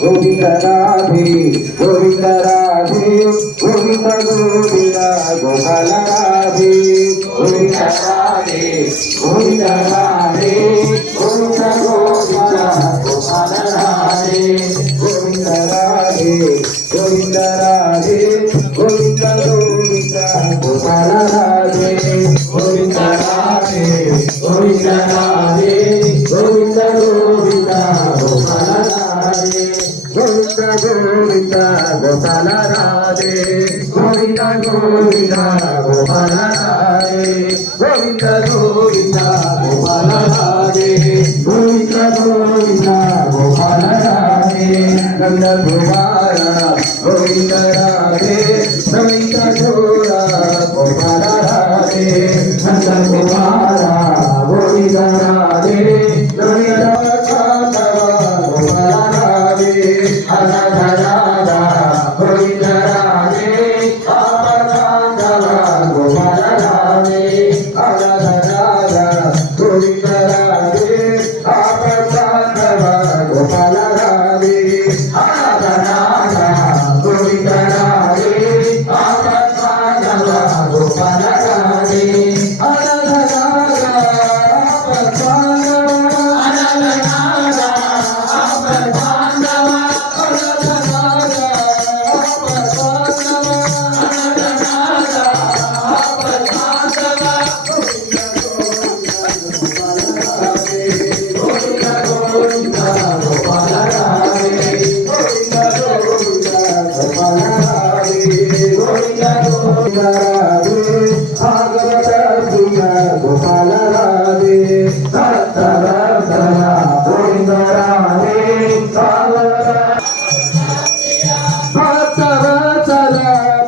गोविंद राधे गोविंद राधे गोविंद गोविंद गोपाल राधे गोविंद राधे गोविंद राधे गोविंद गोविंद गोपाल राधे गोविंद राधे गोविंद राधे गोविंद गोविंद गोपाल राधे गोविंद राधे गोविंद राधे गोविंद गोविंद गोपाल राधे गोविंद गोविंद गोपाल राधे गोविंद गोविंद गोपाल राधे गोविंद गोविंद गोपाल राधे गोविंद गोविंद गोपाल राधे नंद कुमार गोविंद राधे गोविंद घोरा गोपाल राधे नंद कुमार गोविंद राधे गोविंद गोपाल राधे गोविंद राधे भक्तवत्सल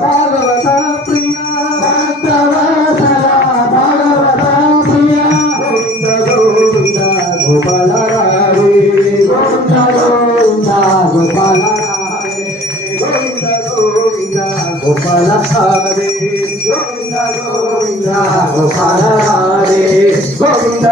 भागवत प्रिया भक्तवत्सल भागवत प्रिया गोविंद गोविंद गोपाल राधे गोविंद गोविंद गोपाल राधे गोविंद गोविंद गोपाल राधे गोविंद गोविंद गोपाल राधे गोविंद